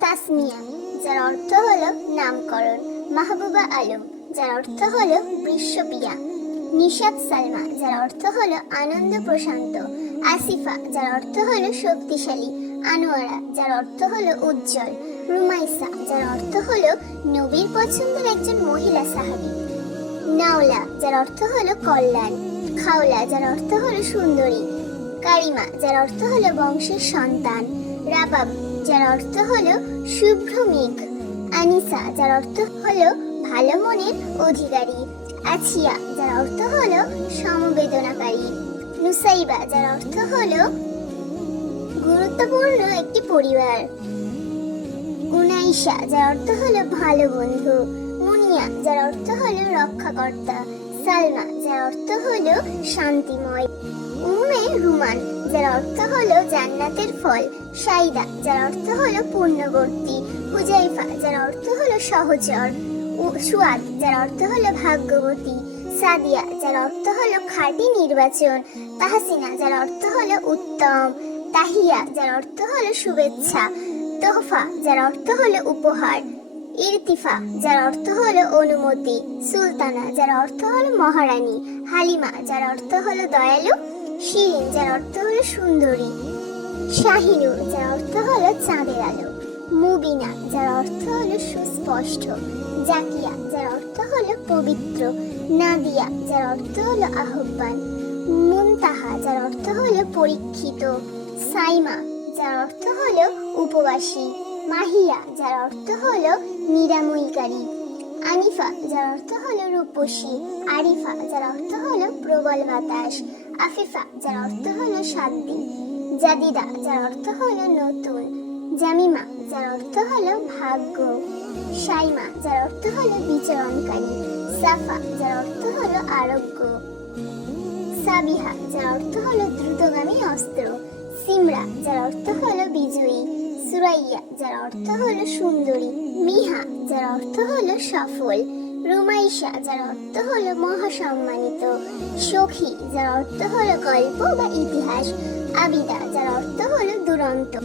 তাসমিয়া, যার অর্থ হলো নামকরণ। মাহবুবা আলম, যার অর্থ হলো বিশ্বপিয়া। নিশাত সালমা, যার অর্থ হলো আনন্দ প্রশান্ত। আসিফা, যার অর্থ হলো শক্তিশালী। আনোয়ারা, যার অর্থ হলো উজ্জ্বল। রুমাইসা, যার অর্থ হলো নবীর পছন্দের একজন মহিলা সাহাবী। নাওলা, যার অর্থ হলো কল্যাণ। খাওলা, যার অর্থ হলো সুন্দরী। কারিমা, যার অর্থ হলো বংশের সন্তান। রাবাব, যার অর্থ হলো শুভ্র মেঘ। আনিসা, যার অর্থ হলো ভালো মনের অধিকারী। আছিয়া, যার অর্থ হলো সমবেদনাকারী। নুসাইবা, যার অর্থ হলো গুরুত্বপূর্ণ একটি পরিবার। গুনাইশা, যার অর্থ হলো ভালো বন্ধু। মুনিয়া, যার অর্থ হলো রক্ষাকর্তা। সালমা, যার অর্থ হলো শান্তিময়। উম্মে রুমান, যার অর্থ হলো জান্নাতের ফল। সাইদা, যার অর্থ হলো পুণ্যবর্তী। হুজাইফা, যার অর্থ হলো সহচর। সুয়াদ, যার অর্থ হলো ভাগ্যবতী। সাদিয়া, যার অর্থ হলো খাঁটি নির্বাচন। তাহসিনা, যার অর্থ হলো উত্তম। তাহিয়া, যার অর্থ হলো শুভেচ্ছা। তোহফা, যার অর্থ হলো উপহার। ইরতিফা, যার অর্থ হলো অনুমতি। সুলতানা, যার অর্থ হলো মহারানী। হালিমা, যার অর্থ হলো দয়ালু। শিরিন, যার অর্থ হলো সুন্দরী। শাহিনুর, যার অর্থ হলো চাঁদের আলো। মুবিনা, যার অর্থ হলো সুস্পষ্ট। জাকিয়া, যার অর্থ হলো পবিত্র। নাদিয়া, যার অর্থ হলো আহ্বান। মুনতাহা, যার অর্থ হলো পরীক্ষিত। সাইমা, যার অর্থ হলো উপবাসী। মাহিয়া, যার অর্থ হলো নিরাময়কারী। আনিফা, যার অর্থ হলো রূপসী। আরিফা, যার অর্থ হলো প্রবল বাতাস। আফিফা, যার অর্থ হলো শান্তি। জাদিদা, যার অর্থ হলো নতুন। জামিমা, যার অর্থ হলো ভাগ্য। শাইমা, যার অর্থ হলো বিচরণকারী। সাফা, যার অর্থ হলো আরোগ্য। সাবিহা, যার অর্থ হলো দ্রুতগামী অস্ত্র। সিমরা, যার অর্থ হলো বিজয়ী। সুরাইয়া, যার অর্থ হলো সুন্দরী। মিহা, যার অর্থ হলো সফল। রুমাইশা, যার অর্থ হলো মহাসম্মানিত। সখী, যার অর্থ হলো গল্প বা ইতিহাস। আবিদা, যার অর্থ হলো দুরন্ত।